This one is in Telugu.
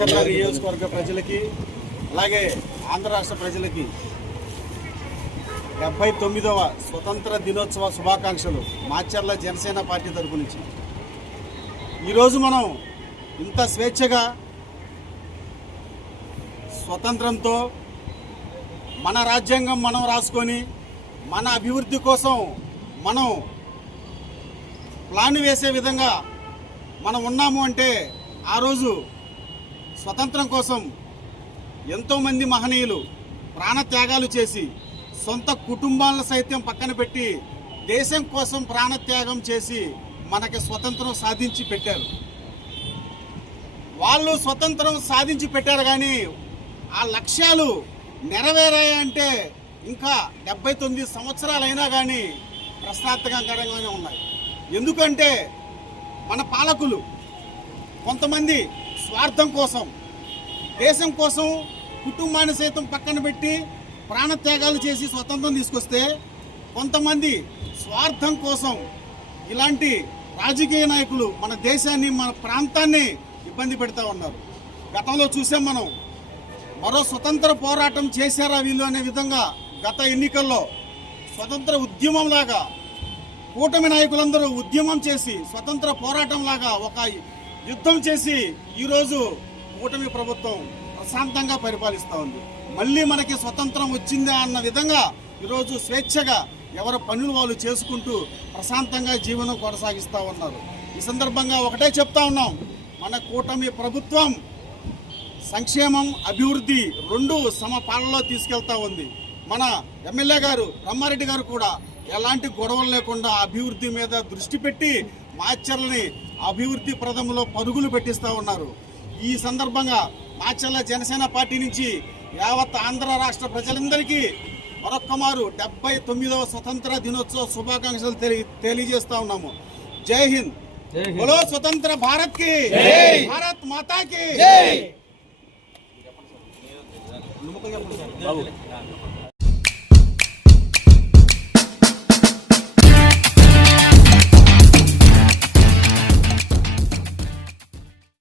మాచర్ల నియోజకవర్గ ప్రజలకి అలాగే ఆంధ్ర రాష్ట్ర ప్రజలకి డెబ్బై తొమ్మిదవ స్వతంత్ర దినోత్సవ శుభాకాంక్షలు మాచర్ల జనసేన పార్టీ తరపు నుంచి. ఈరోజు మనం ఇంత స్వేచ్ఛగా స్వతంత్రంతో మన రాజ్యాంగం మనం రాసుకొని మన అభివృద్ధి కోసం మనం ప్లాన్ వేసే విధంగా మనం ఉన్నాము అంటే ఆ రోజు స్వతంత్రం కోసం ఎంతోమంది మహనీయులు ప్రాణత్యాగాలు చేసి సొంత కుటుంబాలను సైతం పక్కన పెట్టి దేశం కోసం ప్రాణత్యాగం చేసి మనకి స్వతంత్రం సాధించి పెట్టారు. వాళ్ళు స్వతంత్రం సాధించి పెట్టారు కానీ ఆ లక్ష్యాలు నెరవేరాయంటే ఇంకా డెబ్బై తొమ్మిది సంవత్సరాలైనా కానీ ప్రశ్నార్థకంగానే ఉన్నాయి. ఎందుకంటే మన పాలకులు కొంతమంది స్వార్థం కోసం దేశం కోసం కుటుంబాన్ని సైతం పక్కన పెట్టి ప్రాణత్యాగాలు చేసి స్వతంత్రం తీసుకొస్తే కొంతమంది స్వార్థం కోసం ఇలాంటి రాజకీయ నాయకులు మన దేశాన్ని మన ప్రాంతాన్ని ఇబ్బంది పెడతా ఉన్నారు. గతంలో చూసాం మనం మరో స్వతంత్ర పోరాటం చేశారా వీళ్ళు అనే విధంగా గత ఎన్నికల్లో స్వతంత్ర ఉద్యమం లాగా కూటమి నాయకులందరూ ఉద్యమం చేసి స్వతంత్ర పోరాటంలాగా ఒక యుద్ధం చేసి ఈరోజు కూటమి ప్రభుత్వం ప్రశాంతంగా పరిపాలిస్తూ ఉంది. మళ్ళీ మనకి స్వతంత్రం వచ్చిందా అన్న విధంగా ఈరోజు స్వేచ్ఛగా ఎవరి పనులు వాళ్ళు చేసుకుంటూ ప్రశాంతంగా జీవనం కొనసాగిస్తూ ఉన్నారు. ఈ సందర్భంగా ఒకటే చెప్తా ఉన్నాం. మన కూటమి ప్రభుత్వం సంక్షేమం అభివృద్ధి రెండు సమపాలలో తీసుకెళ్తా ఉంది. మన ఎమ్మెల్యే గారు బ్రహ్మారెడ్డి గారు కూడా ఎలాంటి గొడవలు లేకుండా అభివృద్ధి మీద దృష్టి పెట్టి మాచర్లని అభివృద్ధి ప్రథంలో పరుగులు పెట్టిస్తూ ఉన్నారు. ఈ సందర్భంగా మాచర్ల జనసేన పార్టీ నుంచి యావత్ ఆంధ్ర రాష్ట్ర ప్రజలందరికీ మరొక్కమారు డెబ్బై తొమ్మిదవ స్వతంత్ర దినోత్సవ శుభాకాంక్షలు తెలి తెలియజేస్తా ఉన్నాము. జై హింద్. బోలో స్వతంత్ర భారత్కి భారత్ మాతా కి